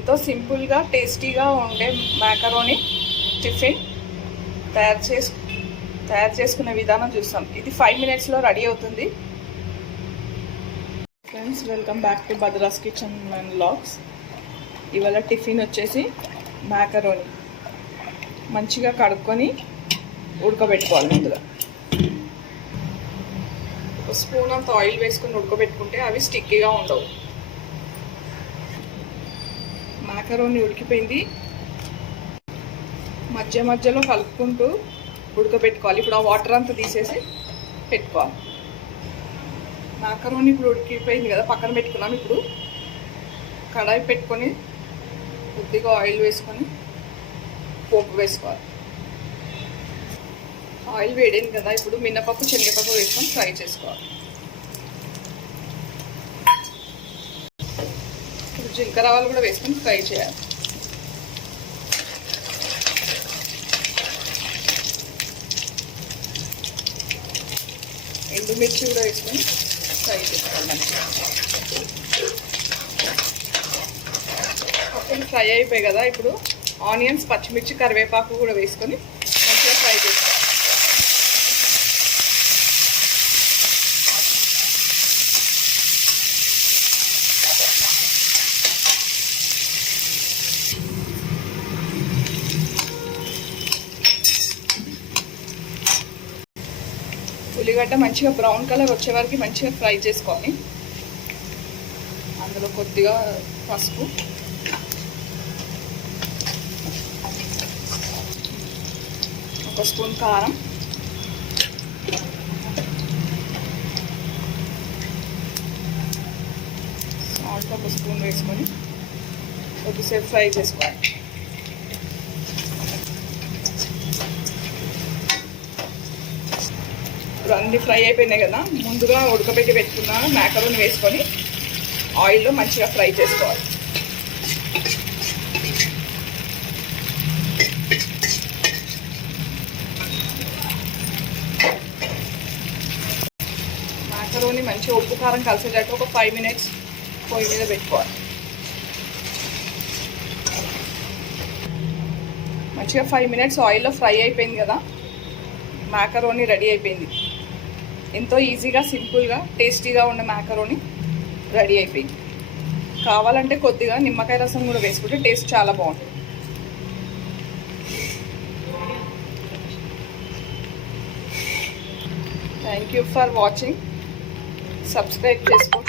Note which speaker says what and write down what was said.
Speaker 1: ఎంతో సింపుల్గా టేస్టీగా ఉండే మ్యాకరోని టిఫిన్ తయారు చేసు తయారు చేసుకునే విధానం చూస్తాం. ఇది ఫైవ్ మినిట్స్లో రెడీ అవుతుంది. Friends welcome back to Badra's kitchen and logs ఇవాళ టిఫిన్ వచ్చేసి మ్యాకరోని. మంచిగా కడుక్కొని ఉడకబెట్టుకోవాలి ముందుగా. ఒక స్పూన్ అంత ఆయిల్ వేసుకుని ఉడకబెట్టుకుంటే అవి స్టిక్కీగా ఉండవు. మ్యాకరోని ఉడికిపోయింది. మధ్య మధ్యలో కలుపుకుంటూ ఉడకబెట్టుకోవాలి. ఇప్పుడు ఆ వాటర్ అంతా తీసేసి పెట్టుకోవాలి. మాకరోని ఇప్పుడు ఉడికిపోయింది కదా పక్కన పెట్టుకున్నాం ఇప్పుడు. కడాయి పెట్టుకొని కొద్దిగా ఆయిల్ వేసుకొని పోపు వేసుకోవాలి. ఆయిల్ వేడైంది కదా ఇప్పుడు మినపప్పు శనగపప్పు వేసుకొని ఫ్రై చేసుకోవాలి. జీలకర్ర ఆవాలు కూడా వేసుకొని ఫ్రై చేయాలి. ఎండుమిర్చి కూడా వేసుకొని ఫ్రై చేసుకోవాలి మంచిగా. ఫ్రై అయిపోయాయి కదా ఇప్పుడు ఆనియన్స్ పచ్చిమిర్చి కరివేపాకు కూడా వేసుకొని మంచిగా ఫ్రై చేసుకోవాలి ఉల్లిగడ్డ మంచిగా బ్రౌన్ కలర్ వచ్చే వరకు మంచిగా ఫ్రై చేసుకోవాలి అందులో కొద్దిగా పసుపు. ఒక స్పూన్ కారం. సాల్ట్ ఒక స్పూన్ వేసుకొని కొద్దిసేపు ఫ్రై చేసుకోవాలి. ఇప్పుడు అన్ని ఫ్రై అయిపోయినాయి కదా ముందుగా ఉడకబెట్టి పెట్టుకున్న మేకలను వేసుకొని ఆయిల్లో మంచిగా ఫ్రై చేసుకోవాలి. మేకలోని మంచిగా ఉప్పు కారం కలిసేటట్టు ఒక ఫైవ్ మినిట్స్ పొయ్యి మీద పెట్టుకోవాలి. మంచిగా ఫైవ్ మినిట్స్ ఆయిల్లో ఫ్రై అయిపోయింది కదా మ్యాకరోని రెడీ అయిపోయింది. ఎంతో ఈజీగా సింపుల్గా టేస్టీగా ఉన్న మ్యాకరోని రెడీ అయిపోయింది. కావాలంటే కొద్దిగా నిమ్మకాయ రసం కూడా వేసుకుంటే టేస్ట్ చాలా బాగుంటుంది. Thank you for watching subscribe చేసుకోండి